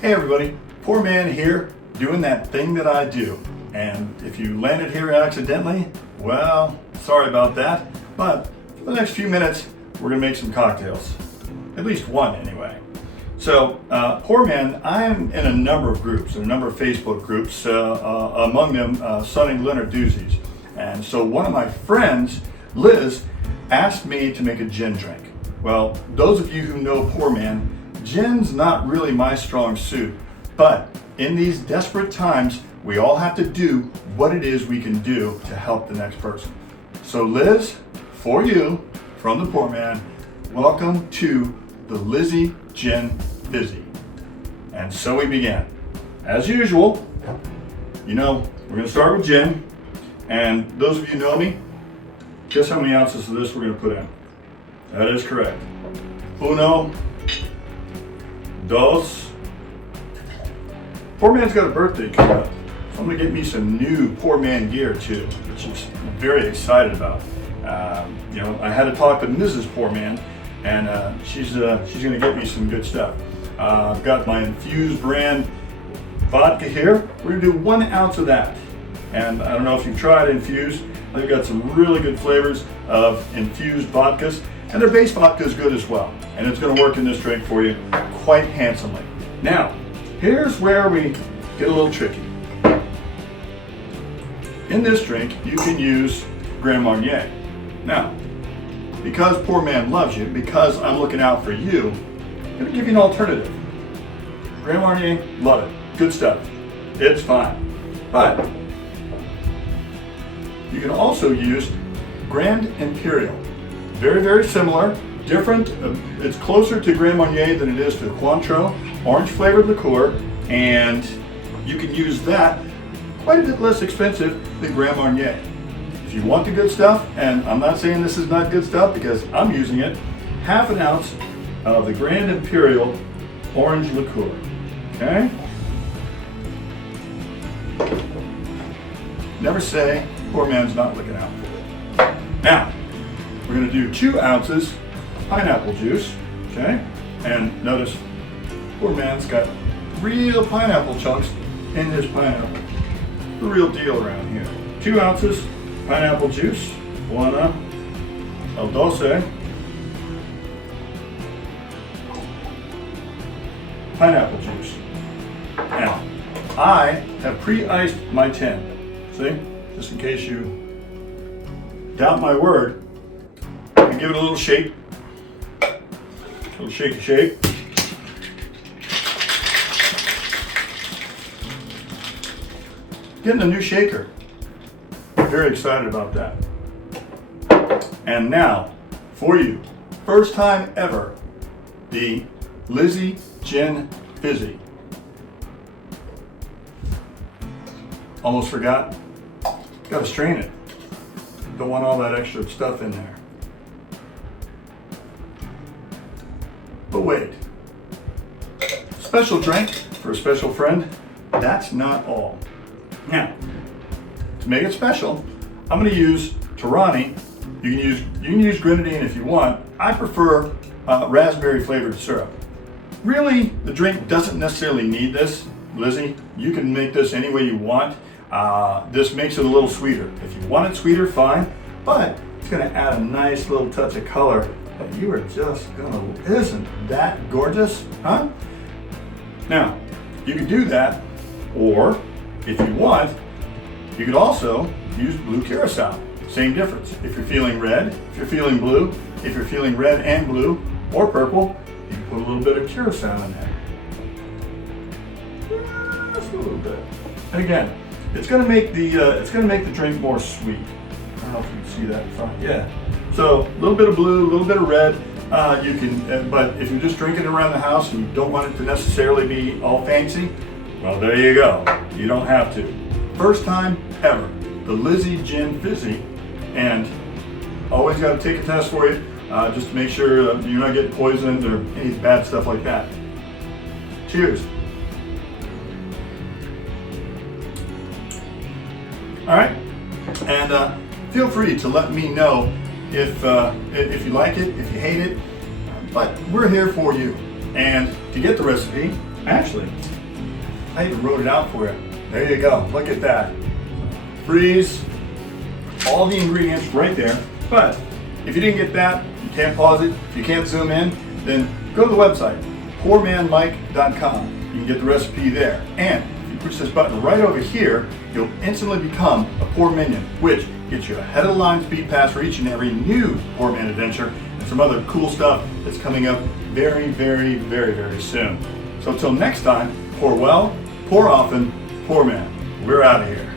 Hey everybody, PourMan here, doing that thing that I do. And if you landed here accidentally, well, sorry about that. But for the next few minutes, we're gonna make some cocktails. At least one anyway. So, PourMan, I'm in a number of groups, a number of Facebook groups, among them Sunny Leonard Doozies. And so one of my friends, Liz, asked me to make a gin drink. Well, those of you who know PourMan, gin's not really my strong suit, but in these desperate times, we all have to do what it is we can do to help the next person. So Liz, for you, from the PourMan, welcome to the Lizzy Gin Fizzy. And so we began. As usual, you know, we're gonna start with gin, and those of you who know me, guess how many ounces of this we're gonna put in? That is correct. Uno, dos. PourMan's got a birthday coming up, so I'm gonna get me some new PourMan gear too, which I'm very excited about. You know, I had to talk to Mrs. PourMan, and she's gonna get me some good stuff. I've got my infused brand vodka here. We're gonna do 1 ounce of that. And I don't know if you've tried infused. They've got some really good flavors of infused vodkas, and their base vodka is good as well. And it's gonna work in this drink for you quite handsomely. Now, here's where we get a little tricky. In this drink, you can use Grand Marnier. Now, because PourMan loves you, because I'm looking out for you, I'm gonna give you an alternative. Grand Marnier, love it, good stuff. It's fine. But you can also use Grand Imperial. Very, very similar, different. It's closer to Grand Marnier than it is to Cointreau, orange flavored liqueur, and you can use that quite a bit less expensive than Grand Marnier. If you want the good stuff, and I'm not saying this is not good stuff because I'm using it, 1/2 ounce of the Grand Imperial orange liqueur, okay? Never say PourMan's not looking out for it. Now, we're gonna do 2 ounces pineapple juice, okay? And notice PourMan's got real pineapple chunks in his pineapple. The real deal around here. 2 ounces pineapple juice, 1 el doce. Pineapple juice. Now, I have pre-iced my tin. See, just in case you doubt my word, I'm gonna give it a little shake. A little shaky shake. Getting a new shaker. Very excited about that. And now, for you, first time ever, the Lizzy Gin Fizzy. Almost forgot. Gotta strain it. Don't want all that extra stuff in there. But wait. Special drink for a special friend. That's not all. Now, to make it special, I'm going to use Torani. You can use grenadine if you want. I prefer raspberry flavored syrup. Really, the drink doesn't necessarily need this, Lizzy. You can make this any way you want. This makes it a little sweeter. If you want it sweeter, fine, but it's going to add a nice little touch of color that you are just going to, isn't that gorgeous, huh? Now, you can do that, or if you want, you could also use blue curacao. Same difference. If you're feeling red, if you're feeling blue, if you're feeling red and blue, or purple, you can put a little bit of curacao in there. Just a little bit. And again, it's going to make the drink more sweet. I don't know if you can see that in front. Yeah. So a little bit of blue, a little bit of red. You can, but if you're just drinking around the house and you don't want it to necessarily be all fancy, well, there you go. You don't have to. First time ever, the Lizzy Gin Fizzy, and always got to take a test for you, just to make sure you're not getting poisoned or any bad stuff like that. Cheers. All right, and feel free to let me know if you like it, if you hate it, but we're here for you. And to get the recipe, Actually, I even wrote it out for you. There you go. Look at that. Freeze. All the ingredients right there. But if you didn't get that, you can't pause it. If you can't zoom in, then go to the website, PourManmike.com. You can get the recipe there. And if you push this button right over here, you'll instantly become a Pour Minion, which gets you ahead of the line speed pass for each and every new PourMan adventure and some other cool stuff that's coming up very, very, very, very soon. So until next time, pour well, pour often, PourMan. We're out of here.